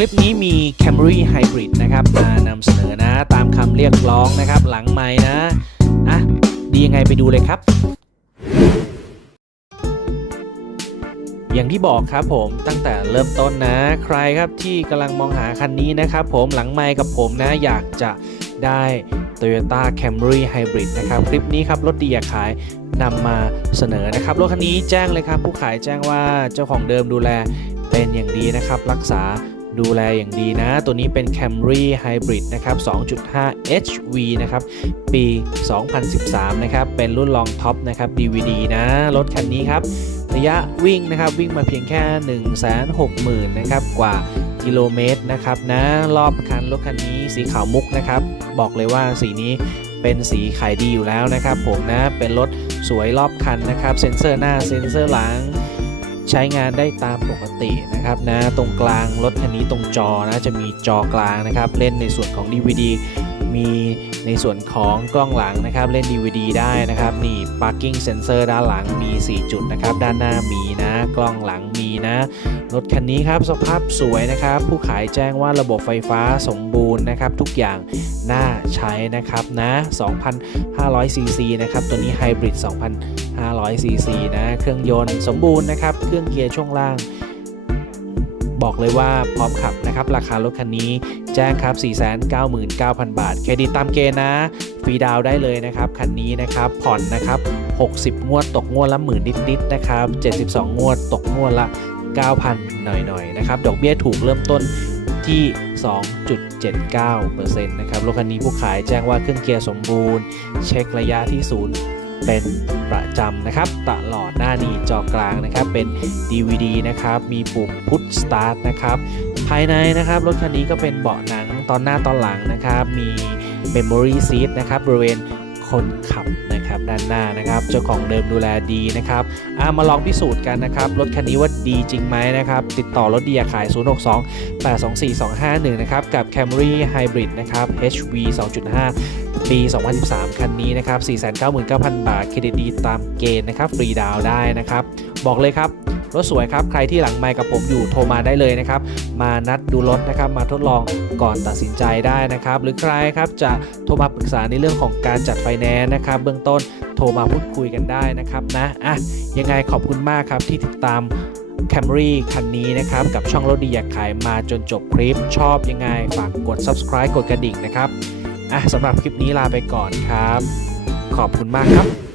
ลิปนี้มี Camry Hybrid นะครับ มานำเสนอนะ ตามคำเรียกร้องนะครับ หลังไม้นะอะดียังไงไปดูเลยครับ อย่างที่บอกครับผมตั้งแต่เริ่มต้นนะ ใครครับที่กำลังมองหาคันนี้นะครับผมหลังไมค์กับผมนะ อยากจะได้ Toyota Camry Hybrid นะครับ คลิปนี้ครับ รถดีอยากขายนำมาเสนอนะครับ รถคันนี้แจ้งเลยครับ ผู้ขายแจ้งว่าเจ้าของเดิมดูแลเป็นอย่างดีนะครับ รักษา ดูแลอย่างดีนะ ตัวนี้เป็น Camry Hybrid นะครับ 2.5 HV นะครับ ปี 2013 นะครับ เป็นรุ่นรองท็อปนะครับ DVD นะ รถคันนี้ครับระยะวิ่งนะครับวิ่งมาเพียงแค่ 160,000นะครับกว่ากิโลเมตรนะครับนะรอบคันรถคันนี้สีขาวมุกนะครับบอกเลยว่าสีนี้เป็นสีขายดีอยู่แล้วนะครับ ผมนะเป็นรถสวยรอบคันนะครับ เซ็นเซอร์หน้าเซ็นเซอร์หลัง ใช้งานได้ตามปกตินะครับนะตรงกลางรถคันนี้ตรงจอนะจะมีจอกลางนะครับ เล่นในส่วนของ DVD มีในส่วนของกล้องหลังนะครับ เล่น DVD ได้นะครับนี่ parking sensor ด้านหลังมี 4 จุดนะครับ ด้านหน้ามีนะ กล้องหลังมีนะ รถคันนี้ครับสภาพสวยนะครับ ผู้ขายแจ้งว่าระบบไฟฟ้าสมบูรณ์นะครับ ทุกอย่าง น่าใช้นะครับนะ2,500 ซีซีนะครับ ตัวนี้ไฮบริด2,500 ซีซีนะ เครื่องยนต์สมบูรณ์นะครับ เครื่องเกียร์ช่วงล่าง บอกเลยว่าพร้อมขับนะครับ ราคารถคันนี้แจ้งครับ 499,000 บาท เครดิตตามเกณฑ์นะ ฟรีดาวได้เลยนะครับ คันนี้นะครับ ผ่อนนะครับ 60 งวดตกงวดละหมื่นนิดๆนะครับ 72 งวดตกงวดละ 9,000 หน่อยๆ นะครับ ดอกเบี้ยถูกเริ่มต้นที่ 2.79%นะครับรถคันนี้ผู้ขายแจ้งว่าเครื่องเกียร์สมบูรณ์ เช็คระยะที่ศูนย์เป็นประจำนะครับ ตลอดหน้านี้จอกลางนะครับ เป็น DVD นะครับ มีปุ่มพุทสตาร์ทนะครับ ภายในนะครับ รถคันนี้ก็เป็นเบาะหนังตอนหน้าตอนหลังนะครับ มี Memory Seat นะครับ บริเวณ คนขับนะครับด้านหน้านะครับเจ้าของเดิมดูแลดีนะครับอะมาลองพิสูจน์กันนะครับรถคันนี้ว่าดีจริงไหมนะครับติดต่อรถดียขาย 062 824 251 นะครับกับ Camry Hybrid นะครับ HV 2.5 ปี 2013 คันนี้นะครับ 499,000 บาทเครดิตดีตามเกณฑ์นะครับฟรีดาวได้นะครับ บอกเลยครับ รถสวยครับ ใครที่หลังไมค์กับผมอยู่โทรมาได้เลยนะครับ มานัดดูรถนะครับ มาทดลองก่อนตัดสินใจได้นะครับ หรือใครครับจะโทรมาปรึกษาในเรื่องของการจัดไฟแนนซ์นะครับ เบื้องต้นโทรมาพูดคุยกันได้นะครับนะอะยังไงขอบคุณมากครับที่ติดตาม Camry คันนี้นะครับ กับช่องรถดีอยากขายมาจนจบคลิป ชอบยังไง ฝากกด subscribe กดกระดิ่งนะครับอะสำหรับคลิปนี้ลาไปก่อนครับ ขอบคุณมากครับ